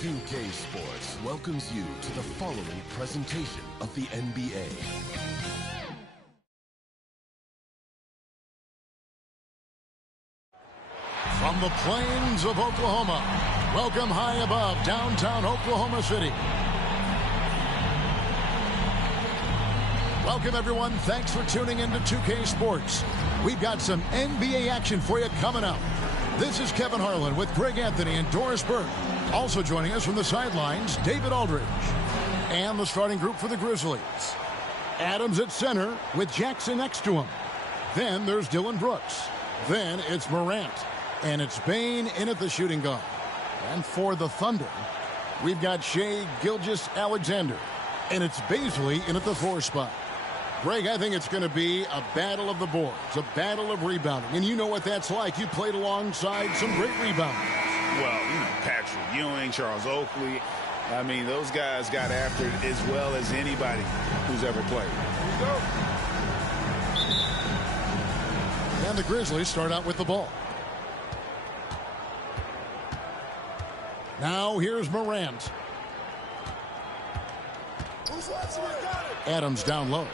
2K Sports welcomes you to the following presentation of the NBA. From the plains of Oklahoma, welcome high above downtown Oklahoma City. Welcome, everyone. Thanks for tuning in to 2K Sports. We've got some NBA action for you coming up. This is Kevin Harlan with Greg Anthony and Doris Burke. Also joining us from the sidelines, David Aldridge. And the starting group for the Grizzlies. Adams at center with Jackson next to him. Then there's Dillon Brooks. Then it's Morant. And it's Bane in at the shooting guard. And for the Thunder, we've got Shai Gilgeous-Alexander. And it's Bazley in at the 4 spot. Greg, I think it's going to be a battle of the boards, a battle of rebounding. And you know what that's like. You played alongside some great rebounders. Well, you know, Patrick Ewing, Charles Oakley. I mean, those guys got after it as well as anybody who's ever played. And the Grizzlies start out with the ball. Now here's Morant. Adams down low.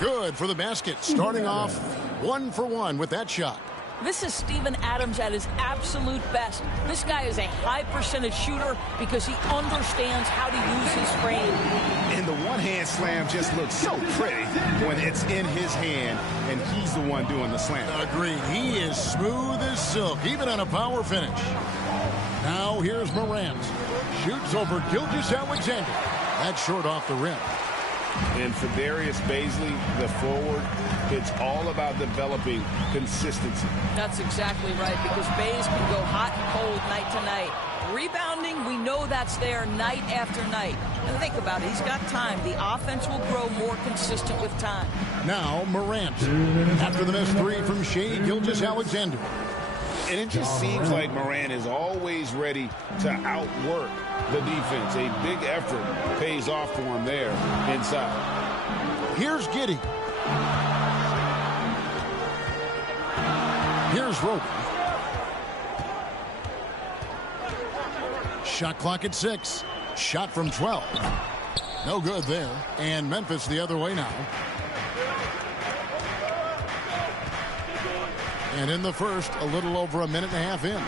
Good for the basket. Starting off 1 for 1 with that shot. This is Steven Adams at his absolute best. This guy is a high percentage shooter because he understands how to use his frame. And the one-hand slam just looks so pretty when it's in his hand and he's the one doing the slam. Agreed. He is smooth as silk, even on a power finish. Now here's Morant. Shoots over Gilgeous-Alexander. That's short off the rim. And for Darius Bazley, the forward, it's all about developing consistency. That's exactly right, because Baze can go hot and cold night to night. Rebounding, we know that's there night after night. And think about it, he's got time. The offense will grow more consistent with time. Now Morant. After the missed 3 from Shai Gilgeous-Alexander. And it just seems like Morant is always ready to outwork the defense. A big effort pays off for him there inside. Here's Giddey. Here's Roby. Shot clock at 6. Shot from 12. No good there. And Memphis the other way now. And in the first, a little over a minute and a half in.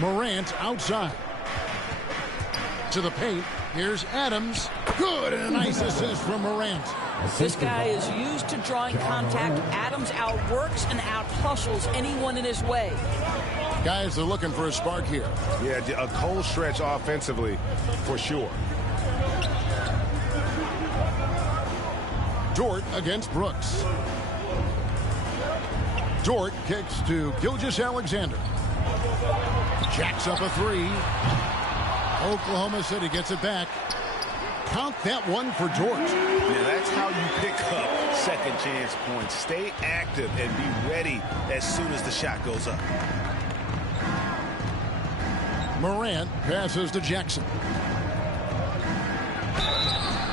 Morant outside. To the paint. Here's Adams. Good, and a nice assist from Morant. This guy is used to drawing contact. Adams outworks and out-hustles anyone in his way. Guys, they're looking for a spark here. Yeah, a cold stretch offensively for sure. Dort against Brooks. Dort kicks to Gilgeous-Alexander. Jacks up a 3. Oklahoma City gets it back. Count that one for Dort. Now that's how you pick up second chance points. Stay active and be ready as soon as the shot goes up. Morant passes to Jackson.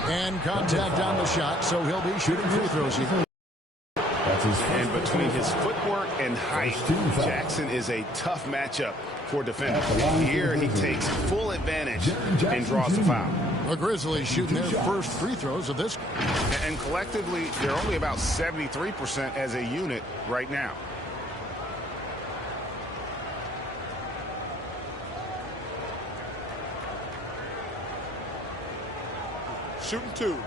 And contact on the shot, so he'll be shooting free throws here. And between his footwork and height, Jackson is a tough matchup for defenders. Here he takes full advantage and draws the foul. The Grizzlies shooting their first free throws of this game. And collectively, they're only about 73% as a unit right now. Shooting 2.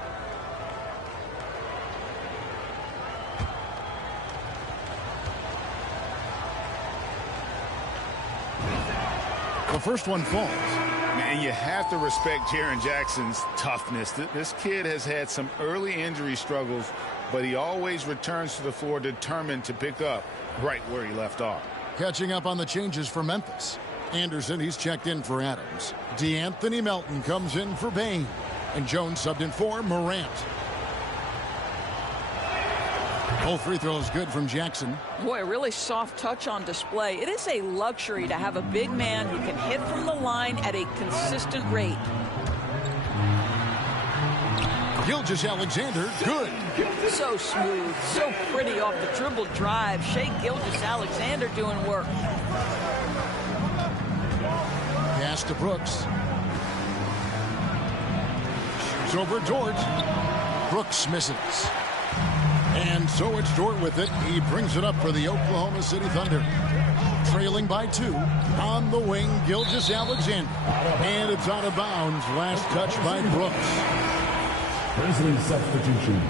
The first one falls. And you have to respect Jaren Jackson's toughness. This kid has had some early injury struggles, but he always returns to the floor determined to pick up right where he left off. Catching up on the changes for Memphis. Anderson, he's checked in for Adams. DeAnthony Melton comes in for Bane. And Jones subbed in for Morant. Both free throws good from Jackson. Boy, a really soft touch on display. It is a luxury to have a big man who can hit from the line at a consistent rate. Gilgeous-Alexander, good. So smooth, so pretty off the dribble drive. Shai Gilgeous-Alexander doing work. to Brooks. Shoots over Dort. Brooks misses. And so it's Dort with it. He brings it up for the Oklahoma City Thunder. Trailing by 2. On the wing, Gilgeous-Alexander. And it's out of bounds. Last touch by Brooks. Grizzlies substitution.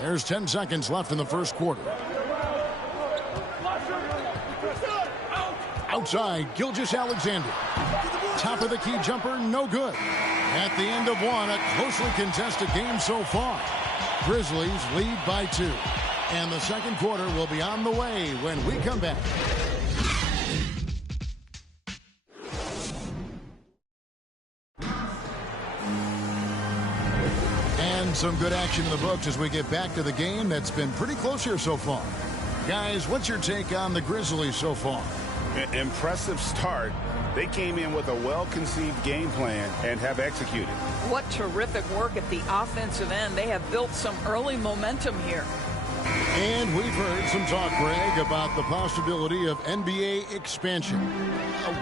There's 10 seconds left in the first quarter. Outside, Gilgeous-Alexander. Top of the key jumper, no good. At the end of one, a closely contested game so far. Grizzlies lead by 2. And the second quarter will be on the way when we come back. And some good action in the books as we get back to the game that's been pretty close here so far. Guys, what's your take on the Grizzlies so far? Impressive start. They came in with a well-conceived game plan and have executed. What terrific work at the offensive end. They have built some early momentum here. And we've heard some talk, Greg, about the possibility of NBA expansion.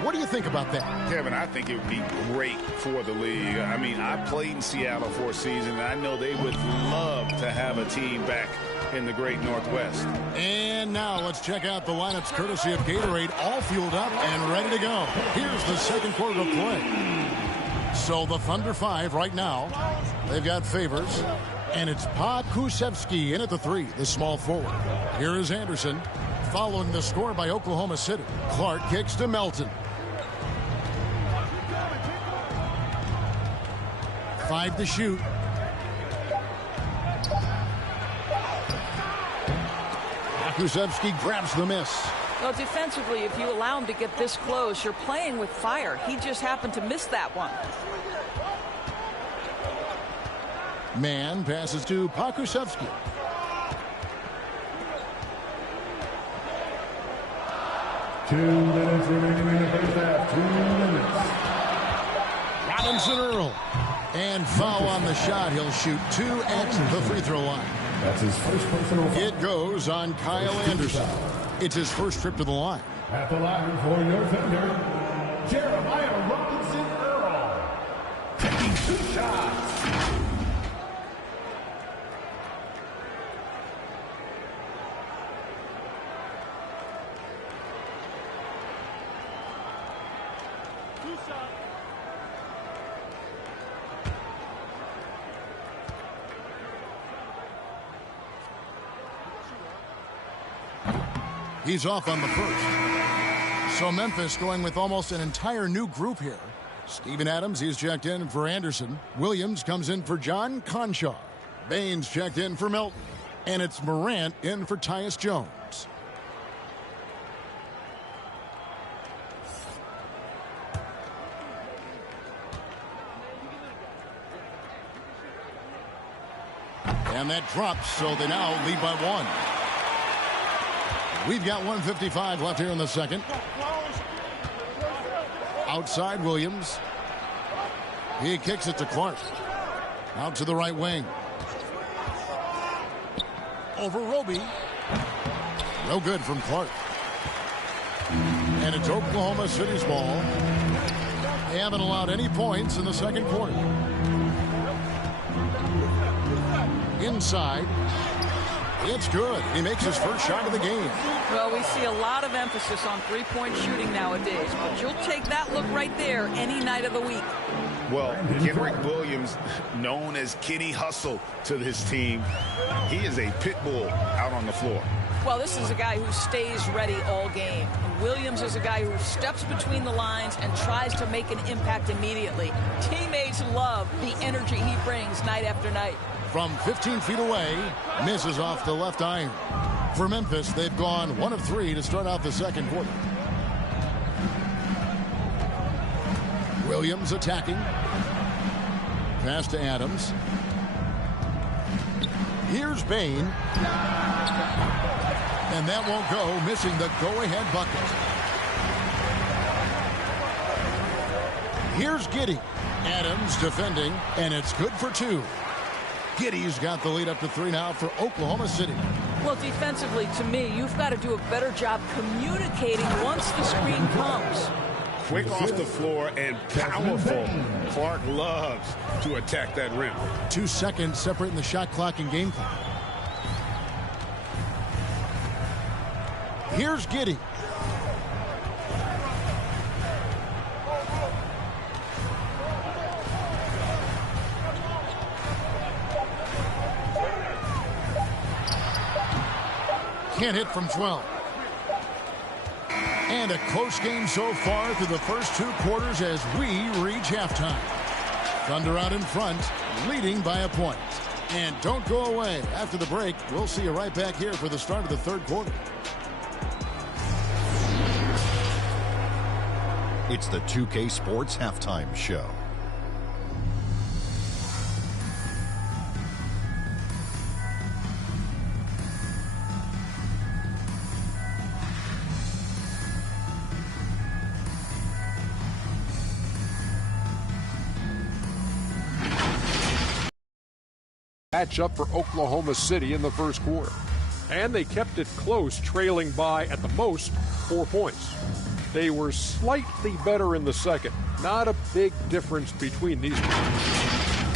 What do you think about that? Kevin, I think it would be great for the league. I mean, I played in Seattle for a season, and I know they would love to have a team back in the great Northwest. And now let's check out the lineups courtesy of Gatorade, all fueled up and ready to go. Here's the second quarter of play. So the Thunder 5 right now. They've got Favors. And it's Pokusevski in at the 3, the small forward. Here is Anderson, following the score by Oklahoma City. Clark kicks to Melton. 5 to shoot. Pokusevski grabs the miss. Well, defensively, if you allow him to get this close, you're playing with fire. He just happened to miss that one. Man passes to Pokusevski. Two minutes remaining in the first half. 2 minutes. Robinson Earl. And foul on the shot. He'll shoot 2 at the free throw line. That's his first personal foul. It goes on Kyle Anderson. It's his first trip to the line. At the line for your Thunder, Jeremiah Robinson Earl. Taking 2 shots. He's off on the first. So Memphis going with almost an entire new group here. Steven Adams, he's checked in for Anderson. Williams comes in for John Conchar. Baines checked in for Melton. And it's Morant in for Tyus Jones. And that drops, so they now lead by 1. We've got 1:55 left here in the second. Outside Williams. He kicks it to Clark. Out to the right wing. Over Roby. No good from Clark. And it's Oklahoma City's ball. They haven't allowed any points in the second quarter. Inside. It's good. He makes his first shot of the game. Well, we see a lot of emphasis on three-point shooting nowadays, but you'll take that look right there any night of the week. Well, Kenrick Williams, known as Kenny Hustle to this team, he is a pit bull out on the floor. Well, this is a guy who stays ready all game. Williams is a guy who steps between the lines and tries to make an impact immediately. Teammates love the energy he brings night after night. From 15 feet away, misses off the left iron. For Memphis, they've gone 1 of 3 to start out the second quarter. Williams attacking. Pass to Adams. Here's Bane. And that won't go, missing the go-ahead bucket. Here's Giddey. Adams defending, and it's good for 2. Giddey's got the lead up to 3 now for Oklahoma City. Well, defensively, to me, you've got to do a better job communicating once the screen comes. Quick off the floor and powerful. Clark loves to attack that rim. 2 seconds separating the shot clock and game clock. Here's Giddey. Can't hit from 12. And a close game so far through the first 2 quarters as we reach halftime. Thunder out in front, leading by a point. And don't go away. After the break, we'll see you right back here for the start of the third quarter. It's the 2K Sports Halftime Show. Matchup for Oklahoma City in the first quarter. And they kept it close, trailing by at the most 4 points. They were slightly better in the second. Not a big difference between these two.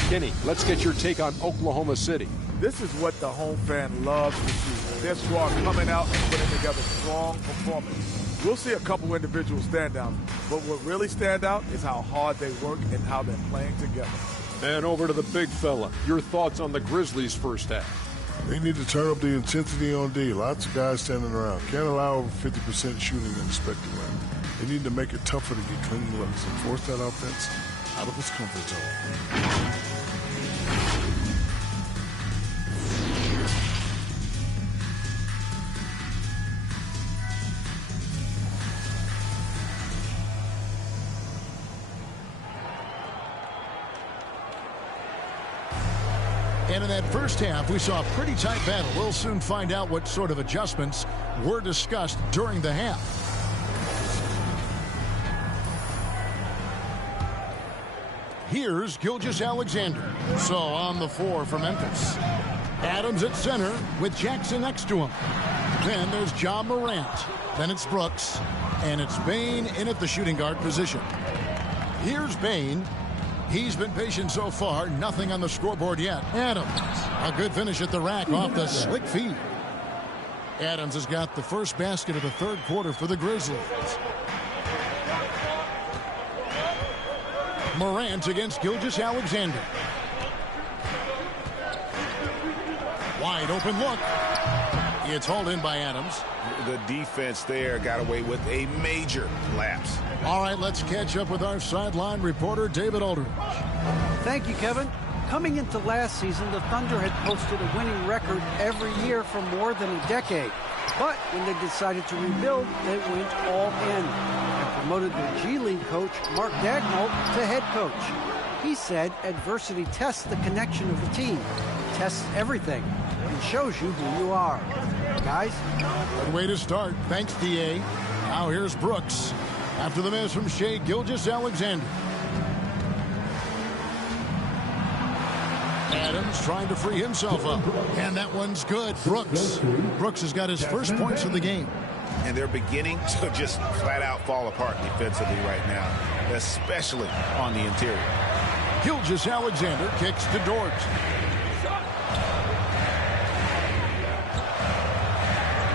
Kenny, let's get your take on Oklahoma City. This is what the home fan loves to see. Their squad coming out and putting together strong performance. We'll see a couple individual standouts, but what really stand out is how hard they work and how they're playing together. And over to the big fella. Your thoughts on the Grizzlies' first half? They need to turn up the intensity on D. Lots of guys standing around. Can't allow over 50% shooting in the spectrum round. They need to make it tougher to get clean looks and force that offense out of its comfort zone. And in that first half, we saw a pretty tight battle. We'll soon find out what sort of adjustments were discussed during the half. Here's Gilgeous-Alexander. So on the floor for Memphis. Adams at center with Jackson next to him. Then there's Ja Morant. Then it's Brooks. And it's Bane in at the shooting guard position. Here's Bane. He's been patient so far. Nothing on the scoreboard yet. Adams. A good finish at the rack off the slick feed. Adams has got the first basket of the third quarter for the Grizzlies. Morant against Gilgeous-Alexander. Wide open look. It's hauled in by Adams. The defense there got away with a major lapse. All right, let's catch up with our sideline reporter, David Aldridge. Thank you, Kevin. Coming into last season, the Thunder had posted a winning record every year for more than a decade. But when they decided to rebuild, they went all in and promoted their G League coach, Mark Daigneault, to head coach. He said adversity tests the connection of the team, tests everything, and shows you who you are. Guys? Good way to start. Thanks, D.A. Now here's Brooks. After the miss from Shai Gilgeous-Alexander. Adams trying to free himself up. And that one's good. Brooks. Brooks has got his first points of the game. And they're beginning to just flat out fall apart defensively right now, especially on the interior. Gilgeous-Alexander kicks to Dort.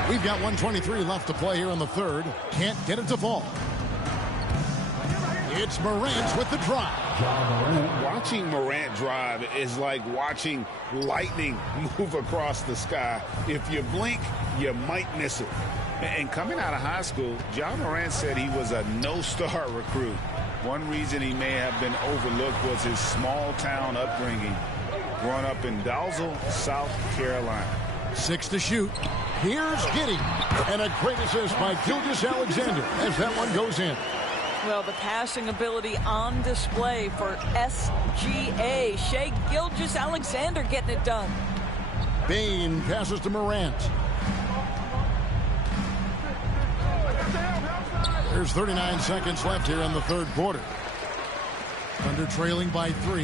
We've got 1:23 left to play here in the third. Can't get it to fall. It's Morant with the drive. Watching Morant drive is like watching lightning move across the sky. If you blink, you might miss it. And coming out of high school, Ja Morant said he was a no-star recruit. One reason he may have been overlooked was his small-town upbringing, growing up in Dalzell, South Carolina. 6 to shoot. Here's Giddey. And a great assist by Gilgeous-Alexander as that one goes in. Well, the passing ability on display for SGA. Shai Gilgeous-Alexander getting it done. Bane passes to Morant. There's 39 seconds left here in the third quarter. Thunder trailing by 3.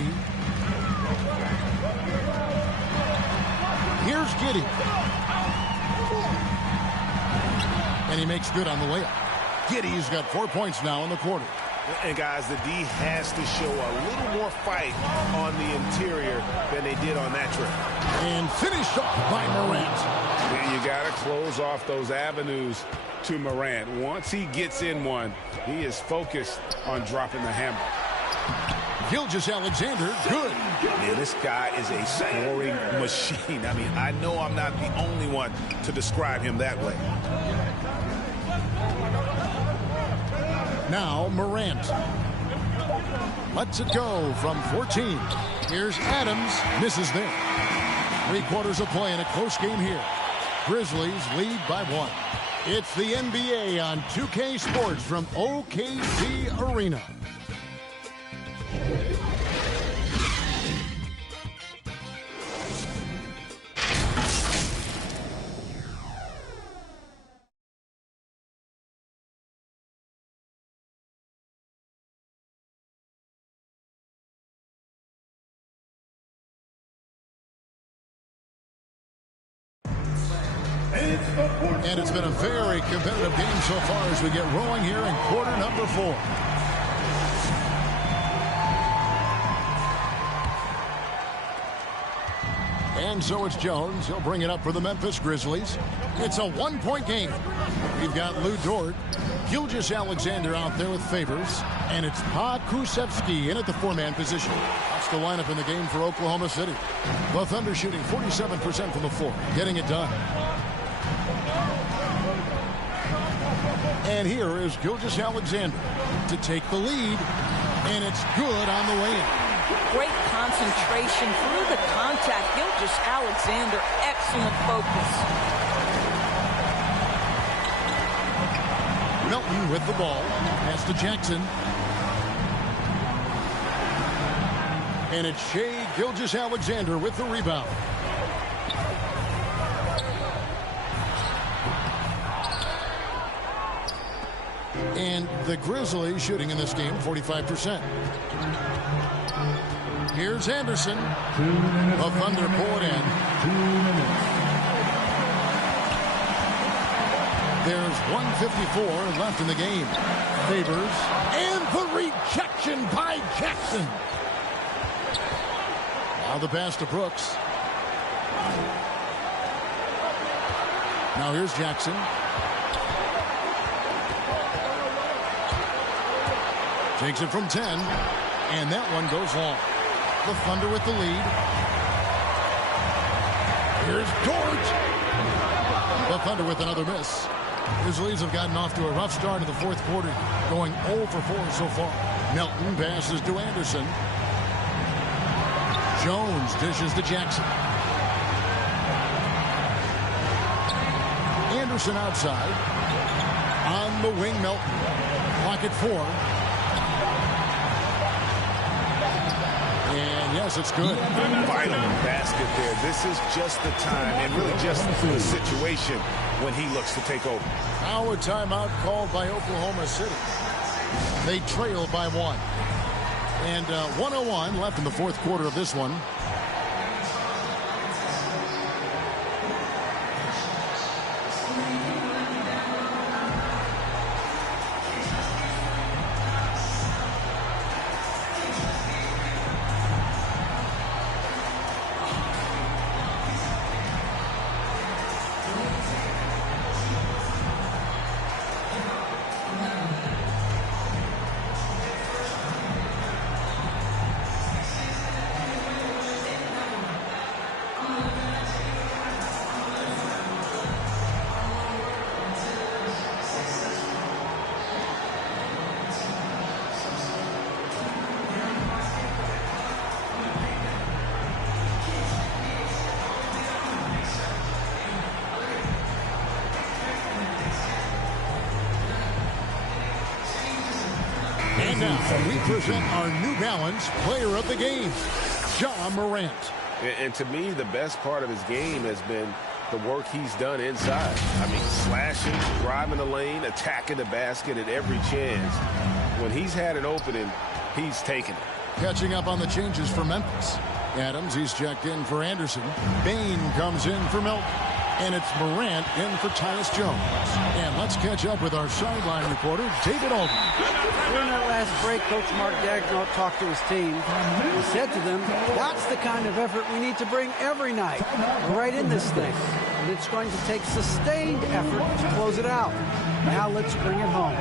Here's Giddey. And he makes good on the layup. Giddey's got 4 points now in the quarter. And, guys, the D has to show a little more fight on the interior than they did on that trip. And finished off by Morant. And you got to close off those avenues to Morant. Once he gets in one, he is focused on dropping the hammer. Gilgeous-Alexander, good. Man, this guy is a scoring machine. I mean, I know I'm not the only one to describe him that way. Now Morant lets it go from 14. Here's Adams, misses there. 3 quarters of play in a close game here. Grizzlies lead by 1. It's the NBA on 2K Sports from OKC Arena. And it's been a very competitive game so far as we get rolling here in quarter number 4. And so it's Jones. He'll bring it up for the Memphis Grizzlies. It's a 1-point game. We've got Lou Dort, Gilgeous-Alexander out there with Favors, and it's Pokusevski in at the 4-man position. That's the lineup in the game for Oklahoma City. The Thunder shooting 47% from the floor, getting it done. And here is Gilgeous-Alexander to take the lead, and it's good on the way in. Great concentration through the contact. Gilgeous-Alexander, excellent focus. Melton with the ball. Pass to Jackson. And it's Shai Gilgeous-Alexander with the rebound. And the Grizzlies shooting in this game 45%. Here's Anderson. The Thunder pull it in. 2 minutes. There's 1:54 left in the game. Favors. And the rejection by Jackson. Now the pass to Brooks. Now here's Jackson. Takes it from 10. And that one goes long. The Thunder with the lead. Here's Dort. The Thunder with another miss. Grizzlies have gotten off to a rough start in the 4th quarter, going 0 for 4 so far. Melton passes to Anderson. Jones dishes to Jackson. Anderson outside. On the wing, Melton. Clock at 4. And yes, it's good. Vital basket there. This is just the time and really just the situation when he looks to take over. Now a timeout called by Oklahoma City. They trail by 1. And 1:01 left in the 4th quarter of this one. And now we present our New Balance Player of the Game, Ja Morant. And to me, the best part of his game has been the work he's done inside. I mean, slashing, driving the lane, attacking the basket at every chance. When he's had an opening, he's taken it. Catching up on the changes for Memphis. Adams, he's checked in for Anderson. Bain comes in for Milton. And it's Morant in for Tyus Jones. And let's catch up with our sideline reporter, David Aldridge. During that last break, Coach Mark Daigneault talked to his team. He said to them, that's the kind of effort we need to bring every night. We're right in this thing. And it's going to take sustained effort to close it out. Now let's bring it home.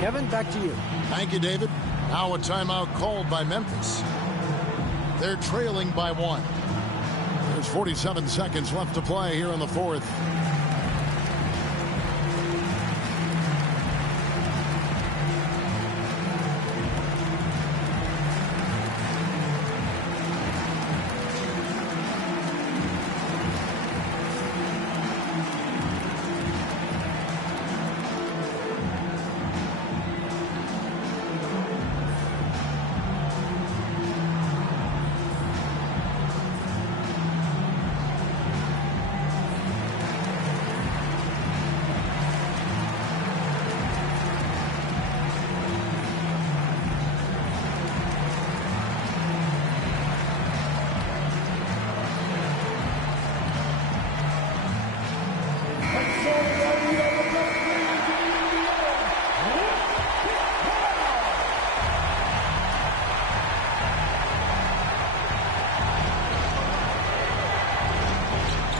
Kevin, back to you. Thank you, David. Now a timeout called by Memphis. They're trailing by 1. There's 47 seconds left to play here in the fourth.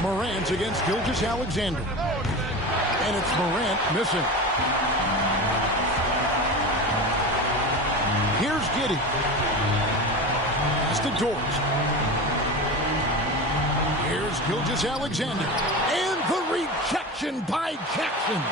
Morant against Gilgeous-Alexander. And it's Morant missing. Here's Giddey. Pass to Dort. Here's Gilgeous-Alexander. And the rejection by Jackson.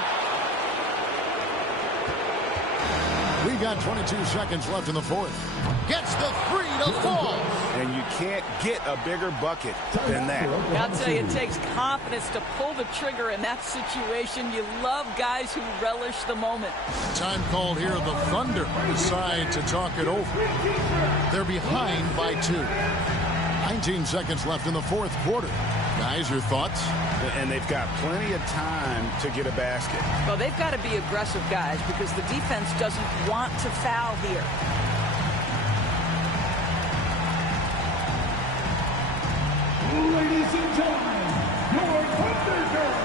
We got 22 seconds left in the fourth. Gets the 3 to fall. And you can't get a bigger bucket than that. I'll tell you, it takes confidence to pull the trigger in that situation. You love guys who relish the moment. Time called here. The Thunder decide to talk it over. They're behind by 2. 19 seconds left in the fourth quarter. Guys, your thoughts? And they've got plenty of time to get a basket. Well, they've got to be aggressive, guys, because the defense doesn't want to foul here. Ladies and gentlemen, your Thunder Girls.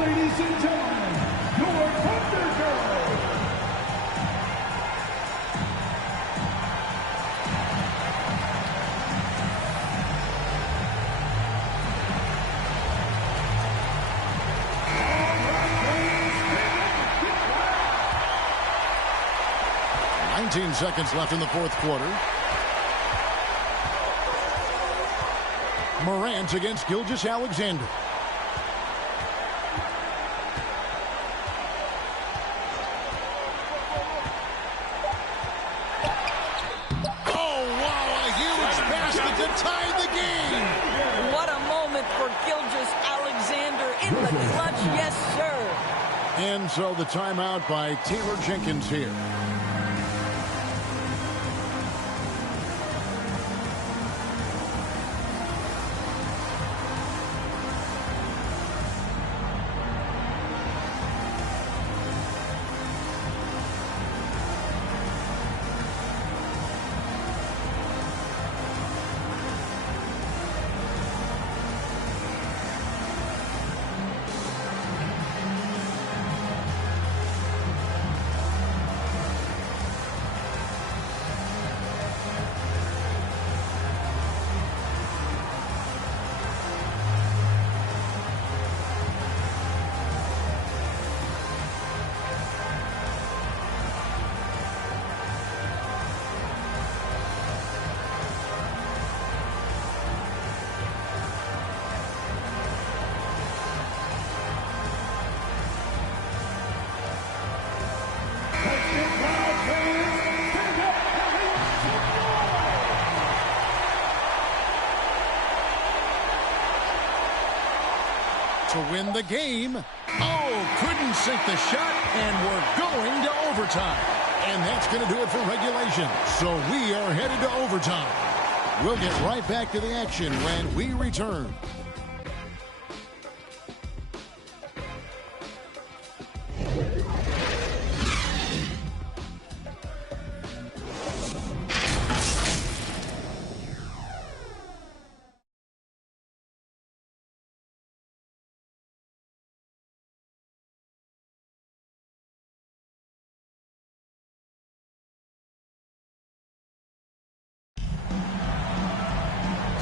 Ladies and gentlemen, your Thunder Girls. Seconds left in the fourth quarter. Morant against Gilgeous-Alexander. Oh, wow, a huge basket to tie the game. What a moment for Gilgeous-Alexander in the clutch, yes, sir. And so the timeout by Taylor Jenkins here. To win the game. Oh, couldn't didn't sink the shot, and we're going to overtime. And that's going to do it for regulation. So we are headed to overtime. We'll get right back to the action when we return.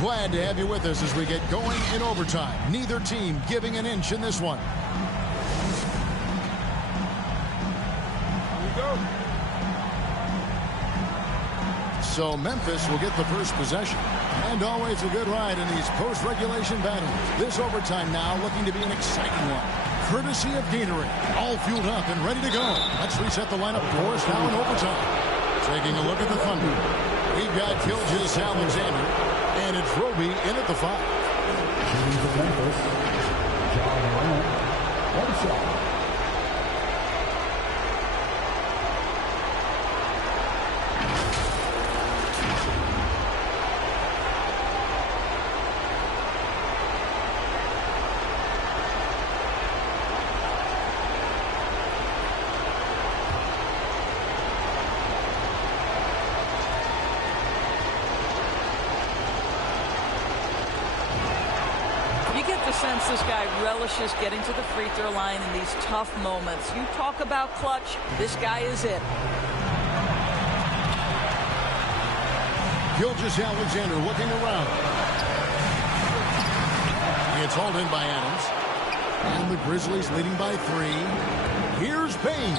Glad to have you with us as we get going in overtime. Neither team giving an inch in this one. Here we go. So Memphis will get the first possession. And always a good ride in these post-regulation battles. This overtime now looking to be an exciting one. Courtesy of Gatorade. All fueled up and ready to go. Let's reset the lineup for us now in overtime. Taking a look at the Thunder. We've got Gilgeous Alexander. And it's Roby in at the 5. Shooting for Memphis, Ja Morant. One shot. Sense this guy relishes getting to the free throw line in these tough moments. You talk about clutch, this guy is it. Gilgeous Alexander looking around. It's hauled in by Adams. And the Grizzlies leading by 3. Here's Payne.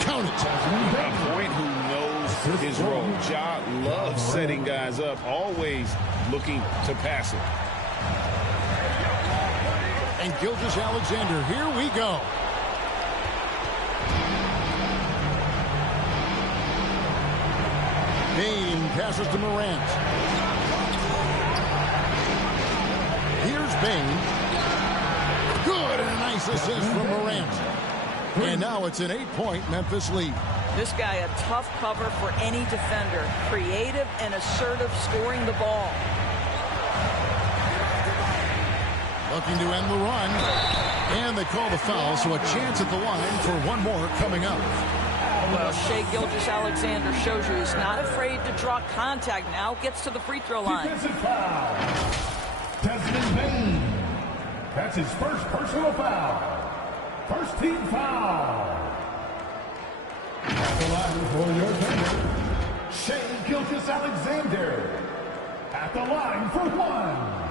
Count it. A point who knows his role. Ja loves setting guys up, always looking to pass it. And Gilgeous Alexander, here we go. Payne passes to Morant. Here's Payne. Good, and a nice assist from Morant. And now it's an 8-point Memphis lead. This guy a tough cover for any defender. Creative and assertive scoring the ball. Looking to end the run. And they call the foul, so a chance at the line for one more coming up. Well, Shai Gilgeous-Alexander shows you he's not afraid to draw contact. Now gets to the free throw line. Defensive foul. Desmond Bane. That's his first personal foul. First team foul. At the line for your defender, Shai Gilgeous-Alexander. At the line for 1.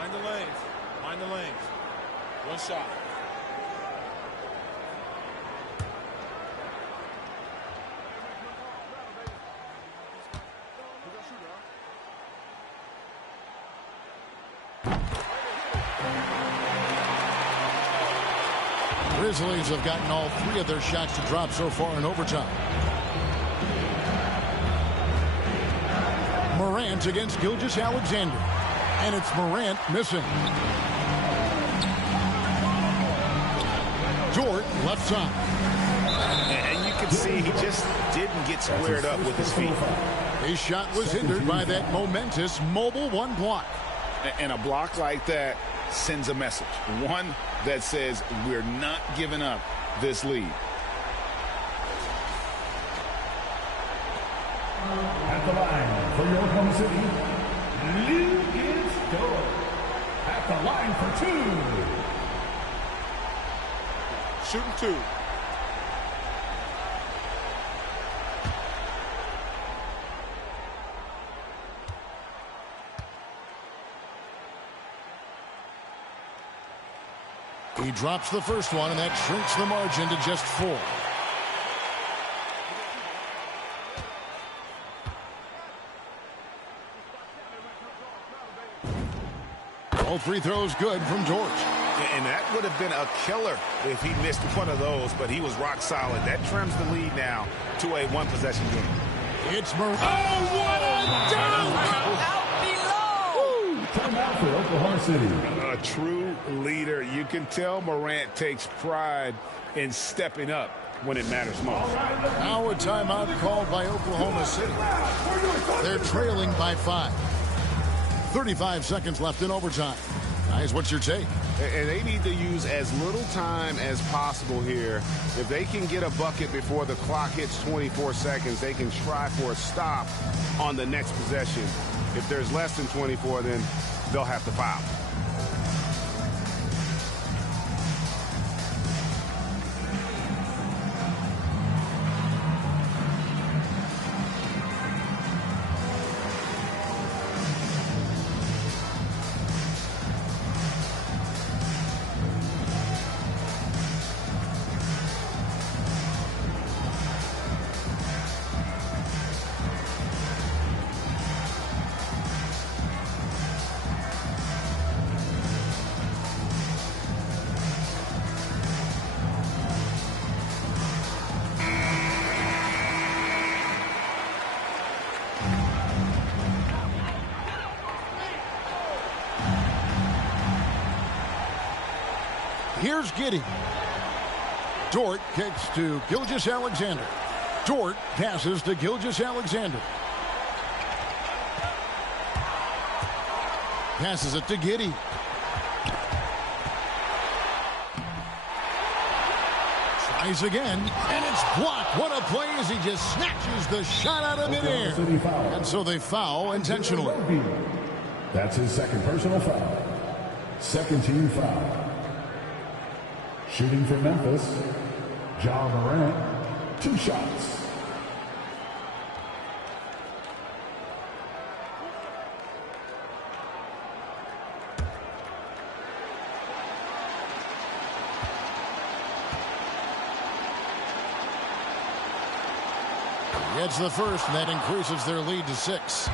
Mind the lanes. Mind the lanes. One shot. Grizzlies have gotten all 3 of their shots to drop so far in overtime. Morant against Gilgeous-Alexander. And it's Morant missing. Dort left side. And you can see he just didn't get squared up with his feet. His shot was hindered by that momentous mobile 1 block. And a block like that sends a message. One that says we're not giving up this lead. At the line for your home city, Lucas Dort. At the line for 2. Shooting 2. He drops the first one, and that shrinks the margin to just 4. All free throws good from Dort. And that would have been a killer if he missed one of those, but he was rock solid. That trims the lead now to a 1-possession game. It's Morant. Oh, what a dunk! Out below! Timeout for Oklahoma City. A true leader. You can tell Morant takes pride in stepping up when it matters most. Now a timeout called by Oklahoma City. They're trailing by 5. 35 seconds left in overtime. Guys, what's your take? And they need to use as little time as possible here. If they can get a bucket before the clock hits 24 seconds, they can try for a stop on the next possession. If there's less than 24, then they'll have to foul. Here's Giddey. Dort kicks to Gilgeous-Alexander. Dort passes to Gilgeous-Alexander. Passes it to Giddey. Tries again, and it's blocked. What a play as he just snatches the shot out of midair. And so they foul intentionally. That's his second personal foul. Second team foul. Shooting for Memphis, Ja Morant, 2 shots. Gets the first, and that increases their lead to 6.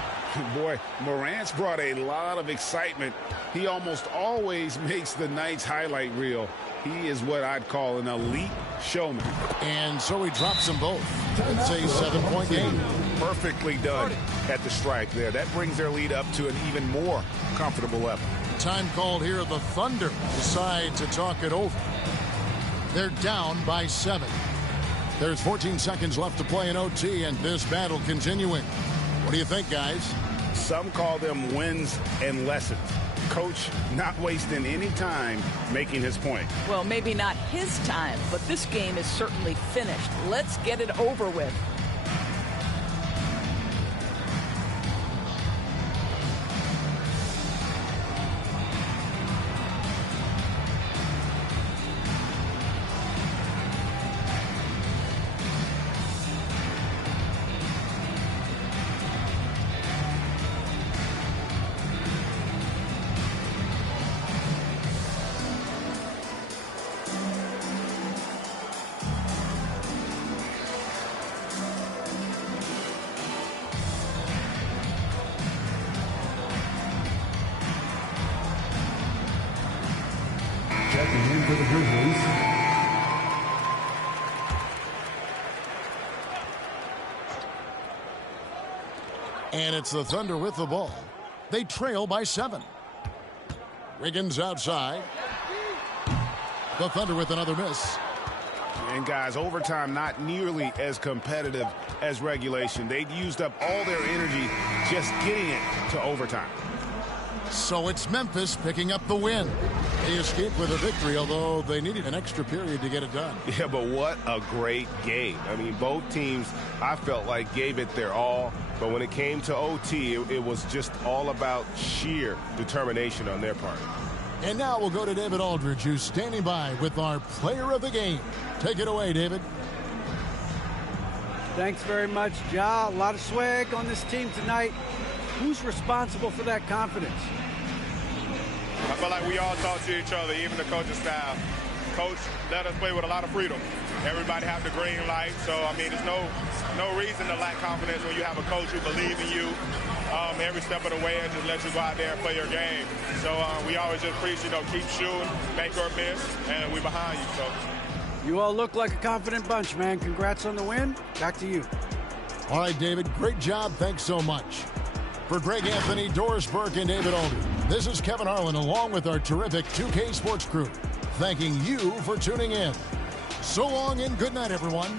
Boy, Morant's brought a lot of excitement. He almost always makes the night's highlight reel. He is what I'd call an elite showman. And so he drops them both. It's a 7-point game. Perfectly done at the strike there. That brings their lead up to an even more comfortable level. Time called here. The Thunder decide to talk it over. They're down by 7. There's 14 seconds left to play in OT, and this battle continuing. What do you think, guys? Some call them wins and lessons. Coach not wasting any time making his point. Well, maybe not his time, but this game is certainly finished. Let's get it over with. Checking in for the Grizzlies. And it's the Thunder with the ball. They trail by 7. Wiggins outside. The Thunder with another miss. And guys, overtime not nearly as competitive as regulation. They'd used up all their energy just getting it to overtime. So it's Memphis picking up the win. They escaped with a victory, although they needed an extra period to get it done. Yeah, but what a great game. I mean, both teams, I felt like, gave it their all. But when it came to OT, it was just all about sheer determination on their part. And now we'll go to David Aldridge, who's standing by with our player of the game. Take it away, David. Thanks very much, Ja. A lot of swag on this team tonight. Who's responsible for that confidence? I feel like we all talk to each other, even the coaching staff. Coach let us play with a lot of freedom. Everybody have the green light, so, I mean, there's no reason to lack confidence when you have a coach who believes in you every step of the way and just let you go out there and play your game. So we always just preach, keep shooting, make or miss, and we're behind you. So. You all look like a confident bunch, man. Congrats on the win. Back to you. All right, David, great job. Thanks so much. For Greg Anthony, Doris Burke, and David Aldridge, This is Kevin Harlan along with our terrific 2K Sports crew, thanking you for tuning in. So long and good night, everyone.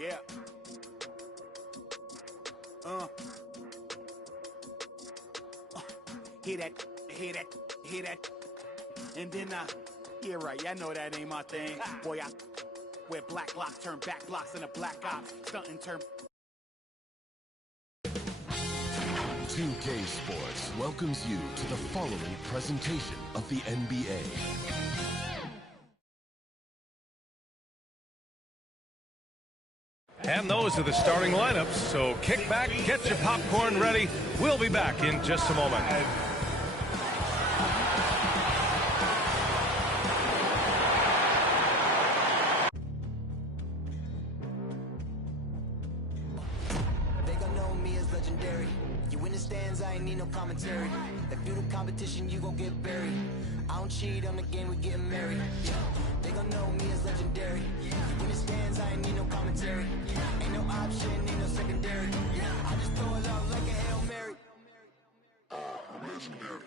Yeah. Hear that, hear that, hear that. And then, yeah, right, y'all know that ain't my thing. Boy, I wear black blocks, turn back blocks into black ops, stunting turn. 2K Sports welcomes you to the following presentation of the NBA. And those are the starting lineups, so kick back, get your popcorn ready. We'll be back in just a moment. They gon' know me as legendary. You in the stands, I ain't need no commentary. If you the competition, you gon' get buried. I don't cheat on the game, we getting married. They gon' know me as legendary. You in the stands, I ain't need no commentary. Ain't no option, ain't no secondary. I just throw it out like a Hail Mary. Legendary.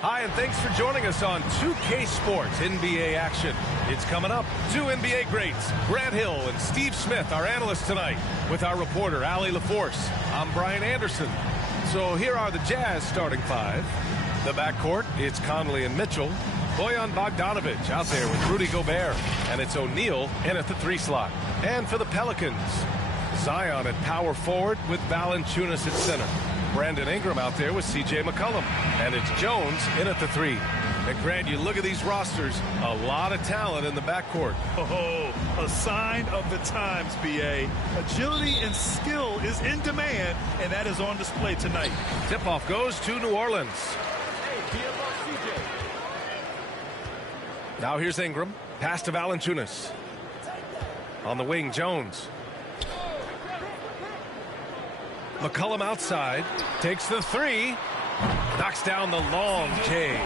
Hi, and thanks for joining us on 2K Sports NBA action. It's coming up. Two NBA greats, Grant Hill and Steve Smith, our analysts tonight, with our reporter, Allie LaForce. I'm Brian Anderson. So here are the Jazz starting five. The backcourt, it's Conley and Mitchell. Bojan Bogdanovic out there with Rudy Gobert. And it's O'Neal in at the 3 slot. And for the Pelicans, Zion at power forward with Valanciunas at center. Brandon Ingram out there with C.J. McCollum. And it's Jones in at the 3. And Grant, you look at these rosters, a lot of talent in the backcourt. Oh, a sign of the times, B.A. Agility and skill is in demand, and that is on display tonight. Tip-off goes to New Orleans. Now here's Ingram. Pass to Valanciunas. On the wing, Jones. McCollum outside. Takes the 3. Knocks down the long J.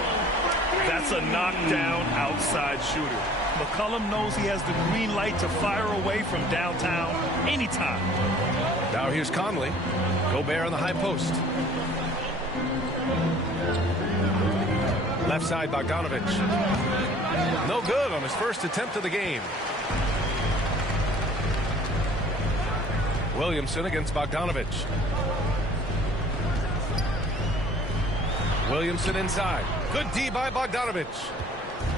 That's a knockdown outside shooter. McCollum knows he has the green light to fire away from downtown anytime. Now here's Conley. Gobert on the high post. Left side, Bogdanovic. No good on his first attempt of the game. Williamson against Bogdanovic. Williamson inside. Good D by Bogdanovic.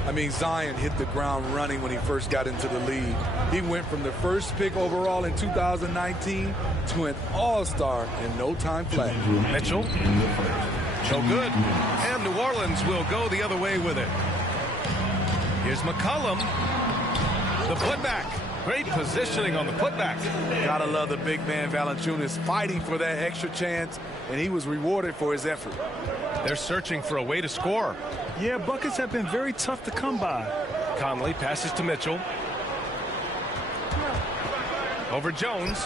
I mean, Zion hit the ground running when he first got into the league. He went from the first pick overall in 2019 to an all-star in no time flat. Mitchell. No good. And New Orleans will go the other way with it. Here's McCollum. The putback. Great positioning on the putback. Gotta love the big man Valanciunas fighting for that extra chance, and he was rewarded for his effort. They're searching for a way to score. Yeah, buckets have been very tough to come by. Conley passes to Mitchell. Over Jones.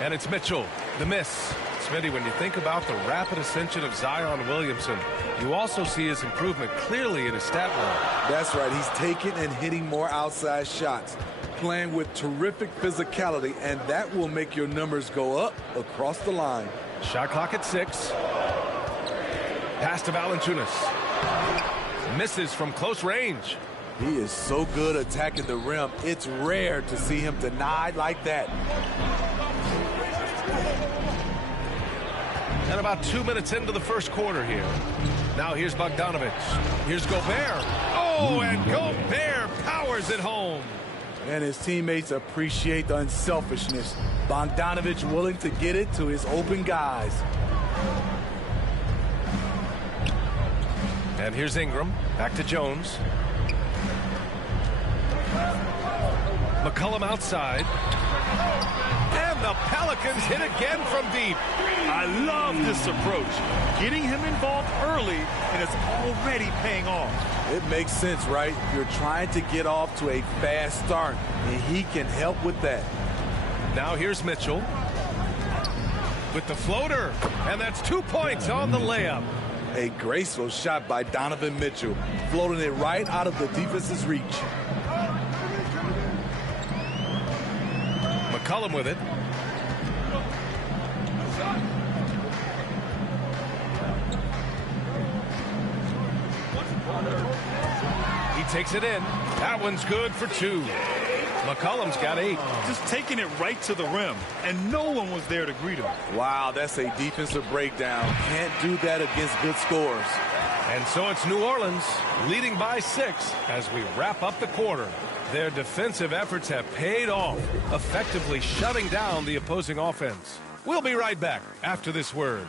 And it's Mitchell. The miss. Smitty, when you think about the rapid ascension of Zion Williamson, you also see his improvement clearly in his stat line. That's right. He's taking and hitting more outside shots, playing with terrific physicality, and that will make your numbers go up across the line. Shot clock at 6. Pass to Valanciunas. Misses from close range. He is so good attacking the rim. It's rare to see him denied like that. And about 2 minutes into the first quarter here. Now here's Bogdanovic. Here's Gobert. Oh, and Gobert powers it home. And his teammates appreciate the unselfishness. Bogdanovic willing to get it to his open guys. And here's Ingram. Back to Jones. McCollum outside. And the Pelicans hit again from deep. I love this approach. Getting him involved early, and it's already paying off. It makes sense, right? You're trying to get off to a fast start, and he can help with that. Now here's Mitchell with the floater, and that's 2 points on the layup. A graceful shot by Donovan Mitchell, floating it right out of the defense's reach. McCollum with it. takes it in. That one's good for 2. McCollum's got 8. Just taking it right to the rim, and no one was there to greet him. Wow, that's a defensive breakdown. Can't do that against good scores. And so it's New Orleans leading by 6 as we wrap up the quarter. Their defensive efforts have paid off, effectively shutting down the opposing offense. We'll be right back after this word.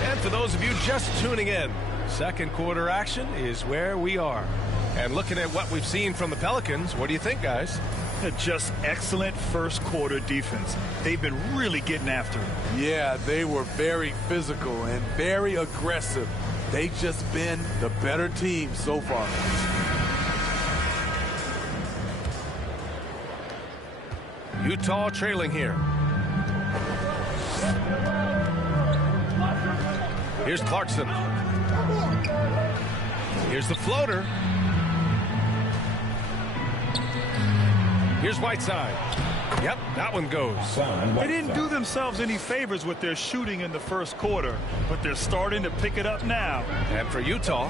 And for those of you just tuning in, second quarter action is where we are. And looking at what we've seen from the Pelicans, what do you think, guys? Just excellent first quarter defense. They've been really getting after it. Yeah, they were very physical and very aggressive. They've just been the better team so far. Utah trailing here. Here's Clarkson. Here's the floater. Here's Whiteside. Yep, that one goes. They didn't do themselves any favors with their shooting in the first quarter, but they're starting to pick it up now. And for Utah,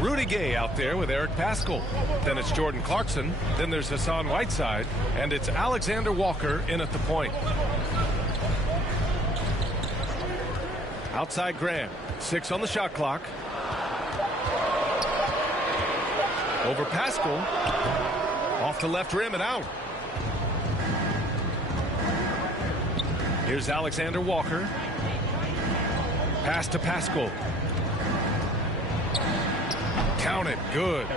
Rudy Gay out there with Eric Paschall. Then it's Jordan Clarkson. Then there's Hassan Whiteside. And it's Alexander Walker in at the point. Outside Graham. 6 on the shot clock. Over Paschall. Off the left rim and out. Here's Alexander Walker. Pass to Paschall. Count it. Good.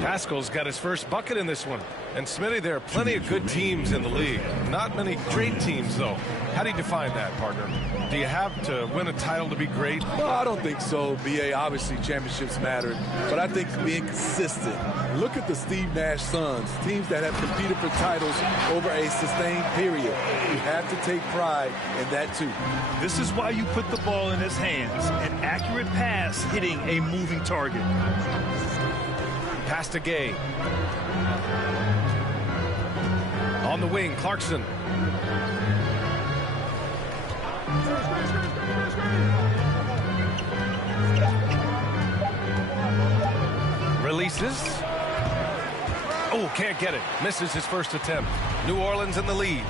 Paschall's got his first bucket in this one. And Smitty, there are plenty of good teams in the league. Not many great teams, though. How do you define that, partner? Do you have to win a title to be great? Well, I don't think so, B.A. Obviously, championships matter. But I think being consistent. Look at the Steve Nash Suns, teams that have competed for titles over a sustained period. You have to take pride in that, too. This is why you put the ball in his hands. An accurate pass hitting a moving target. Pass to Gay. On the wing, Clarkson. Releases. Oh, can't get it. Misses his first attempt. New Orleans in the lead.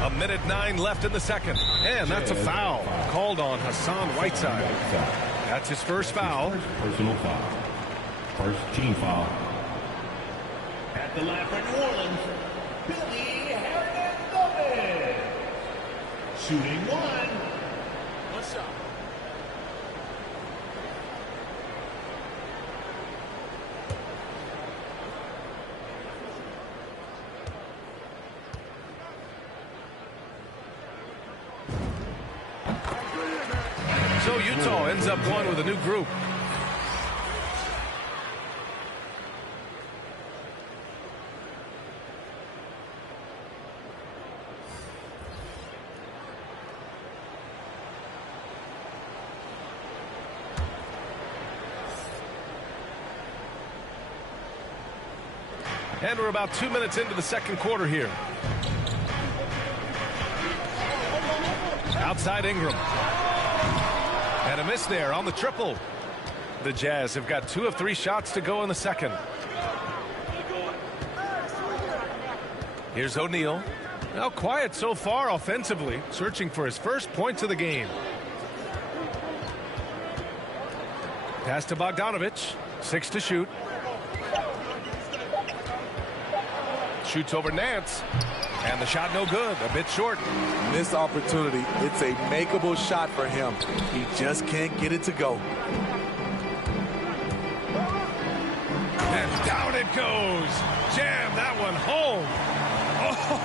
A minute 9 left in the second. And that's a foul called on Hassan Whiteside. That's his first foul. Personal foul. First team foul. At the line for New Orleans, Billy Hernangomez. Shooting 1. What's up? So Utah ends up going with a new group. And we're about 2 minutes into the second quarter here. Outside Ingram. And a miss there on the triple. The Jazz have got 2 of 3 shots to go in the second. Here's O'Neal. Now quiet so far offensively, searching for his first points of the game. Pass to Bogdanovich. 6 to shoot. Shoots over Nance. And the shot no good, a bit short. Missed opportunity. It's a makeable shot for him. He just can't get it to go. And down it goes. Jam that one home.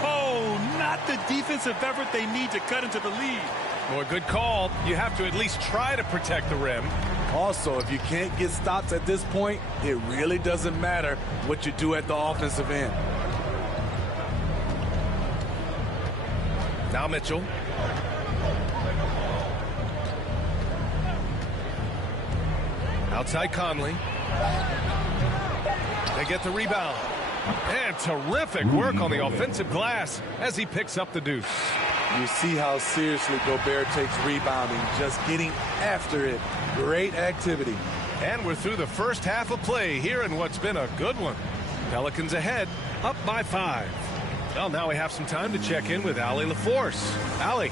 Oh, not the defensive effort they need to cut into the lead. Well, good call. You have to at least try to protect the rim. Also, if you can't get stops at this point, it really doesn't matter what you do at the offensive end. Now Mitchell. Outside Conley. They get the rebound. And terrific work on the offensive glass as he picks up the deuce. You see how seriously Gobert takes rebounding, just getting after it. Great activity. And we're through the first half of play here in what's been a good one. Pelicans ahead, up by 5. Well, now we have some time to check in with Allie LaForce. Allie.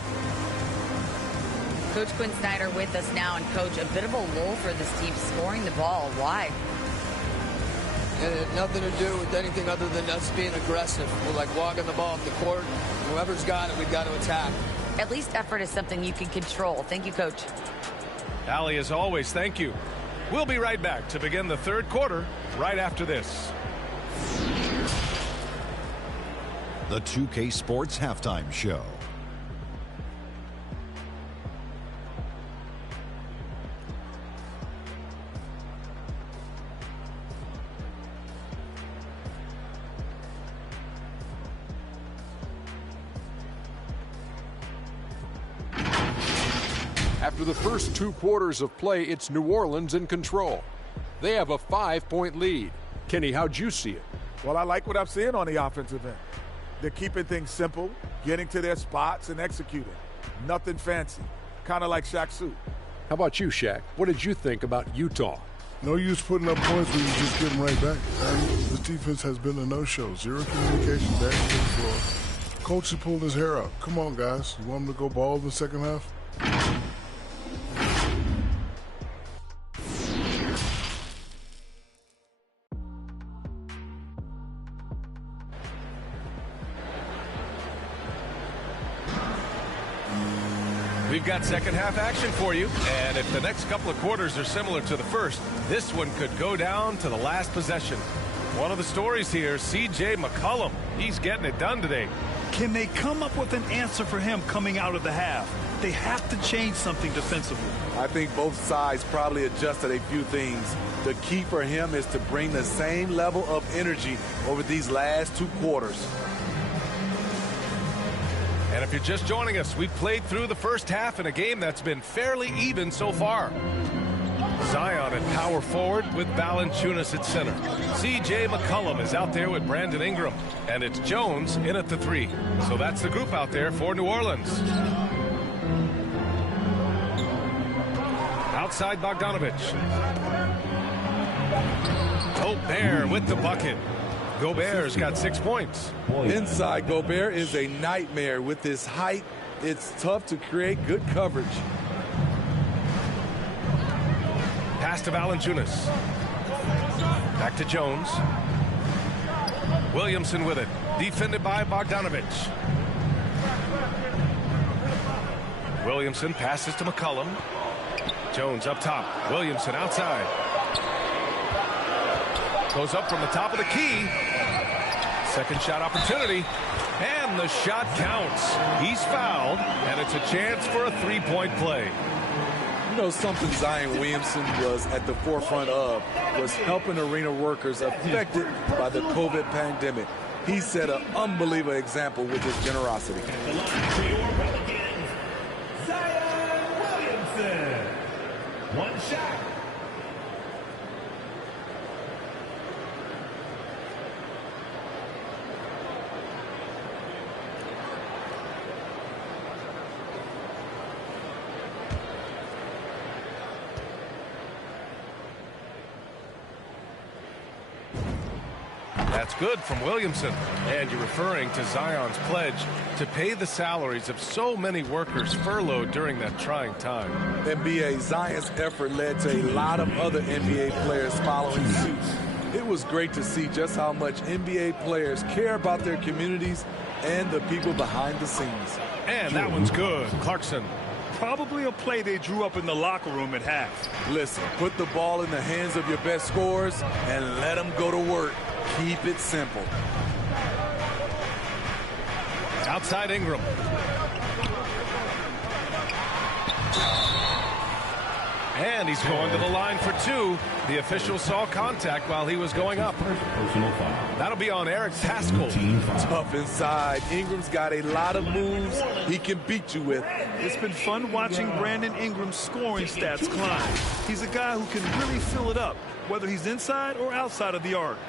Coach Quinn Snyder with us now. And, Coach, a bit of a lull for this team scoring the ball. Why? It had nothing to do with anything other than us being aggressive. We're like walking the ball off the court. Whoever's got it, we've got to attack. At least effort is something you can control. Thank you, Coach. Allie, as always, thank you. We'll be right back to begin the third quarter right after this. The 2K Sports Halftime Show. After the first 2 quarters of play, it's New Orleans in control. They have a 5-point lead. Kenny, how'd you see it? Well, I like what I'm seeing on the offensive end. They're keeping things simple, getting to their spots and executing. Nothing fancy. Kind of like Shaq Suit. How about you, Shaq? What did you think about Utah? No use putting up points when you just get them right back. This defense has been a no-show. Zero communication back to the floor. Coach has pulled his hair out. Come on, guys. You want them to go ball in the second half? We've got second half action for you, and if the next couple of quarters are similar to the first, this one could go down to the last possession. One of the stories here, C.J. McCollum. He's getting it done today. Can they come up with an answer for him coming out of the half? They have to change something defensively. I think both sides probably adjusted a few things. The key for him is to bring the same level of energy over these last 2 quarters. And if you're just joining us, we've played through the first half in a game that's been fairly even so far. Zion at power forward with Valanciunas at center. C.J. McCollum is out there with Brandon Ingram. And it's Jones in at the 3. So that's the group out there for New Orleans. Outside Bogdanovic. Gobert with the bucket. Gobert's got 6 points. Inside, Gobert is a nightmare. With his height, it's tough to create good coverage. Pass to Valanciunas. Back to Jones. Williamson with it. Defended by Bogdanovic. Williamson passes to McCollum. Jones up top. Williamson outside. Goes up from the top of the key. Second shot opportunity. And the shot counts. He's fouled, and it's a chance for a 3-point play. You know, something Zion Williamson was at the forefront of was helping arena workers affected by the COVID pandemic. He set an unbelievable example with his generosity. Zion Williamson. One shot. That's good from Williamson. And you're referring to Zion's pledge to pay the salaries of so many workers furloughed during that trying time. NBA, Zion's effort led to a lot of other NBA players following suit. It was great to see just how much NBA players care about their communities and the people behind the scenes. And that one's good. Clarkson. Probably a play they drew up in the locker room at half. Listen, put the ball in the hands of your best scorers and let them go to work. Keep it simple. Outside Ingram. And he's going to the line for 2. The official saw contact while he was going up. Personal foul. That'll be on Eric Paschall. Tough inside. Ingram's got a lot of moves he can beat you with. It's been fun watching Brandon Ingram's scoring stats climb. He's a guy who can really fill it up, whether he's inside or outside of the arc.